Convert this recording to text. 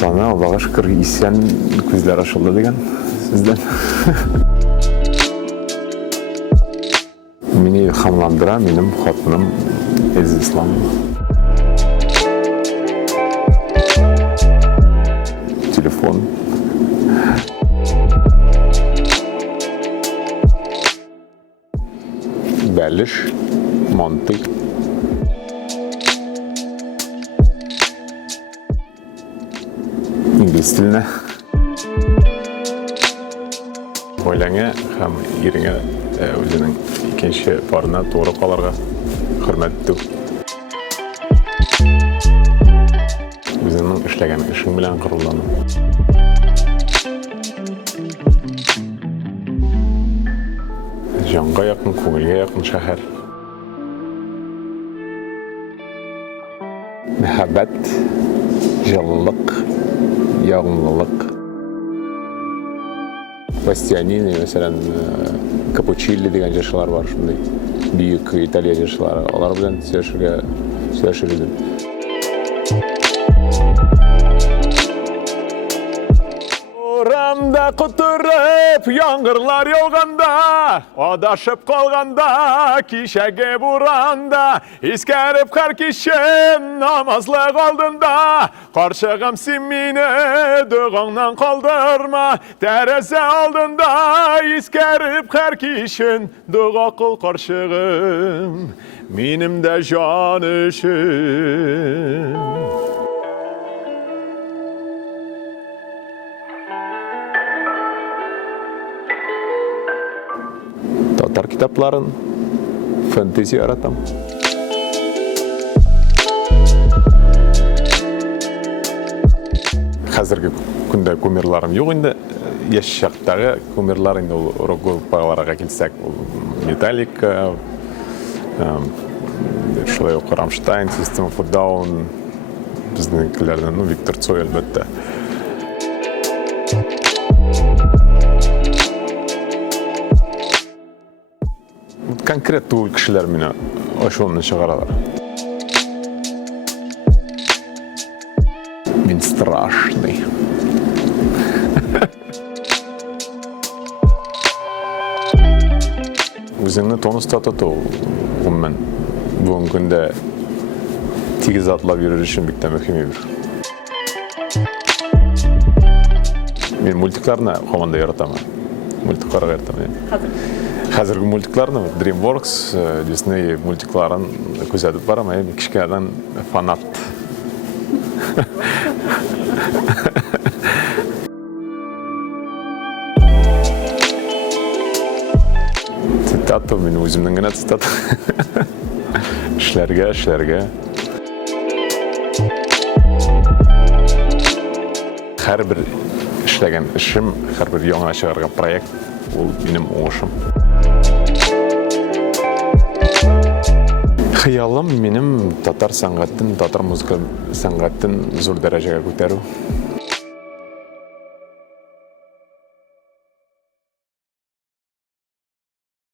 башлана, Аллаға шүкір, исән көздер ашылды деген сізден. Мені илхамландыра менің хатыным Эзислам. Телефон. Бәліш, мантый. İngiliz tiline. Ойлаңа һәм иреңә үзенең икенче парына туры калырга хөрмәт итү. Үзеңнең эшләгән эшең белән кырылдану. Җанга якын, күңелгә якын шәһәр. Мәхәббәт, җылылык, ягымлылык. Бастианини, мәсәлән, Капучилли дигән җырчылар бар шундый. Бөек Италия җырчылары. Алар белән сөйләшергә. Урамда кутырып, яңгырлар яуганда, адашып калганда, кичәге буранда, искәреп һәр кичен намазлык алдында, карчыгым син мине дугаңнан калдырма, тәрәзә алдында, искәреп һәр кичен дуга кыл карчыгым, минем дә җан өчен. Татар китапларын, фэнтези яратам. Хәзерге көндә кумирларым юк инде. Яшь чактагы кумирлар инде ул рок-группаларга килсәк, Metallica, шулай ук Rammstein, System of a Down, безнекеләрдән, Виктор Цой әлбәттә. Конкретно ул кешеләр мине ошоннан чыгаралар. Мин страшный. Үзеңне тонуста тоту, гомумән, бүгенге көндә тигез атлап йөрер өчен бик тә мөһим бер. Мин мультикларны һаман да яратам. Мультикларга яратам. Хәзерге мультикларны, DreamWorks, Disney мультикларын күзәтеп барам, кичкәдән фанат. Цитата, мин үземнең генә цитата. Эшләргә. Һәрбер эшләгән эшем, һәрбер яңа чыгарган проект, ул минем уңышым. Хыялым минем татар сәнгатен, татар музыка сәнгатен зур дәрәҗәгә күтәрү.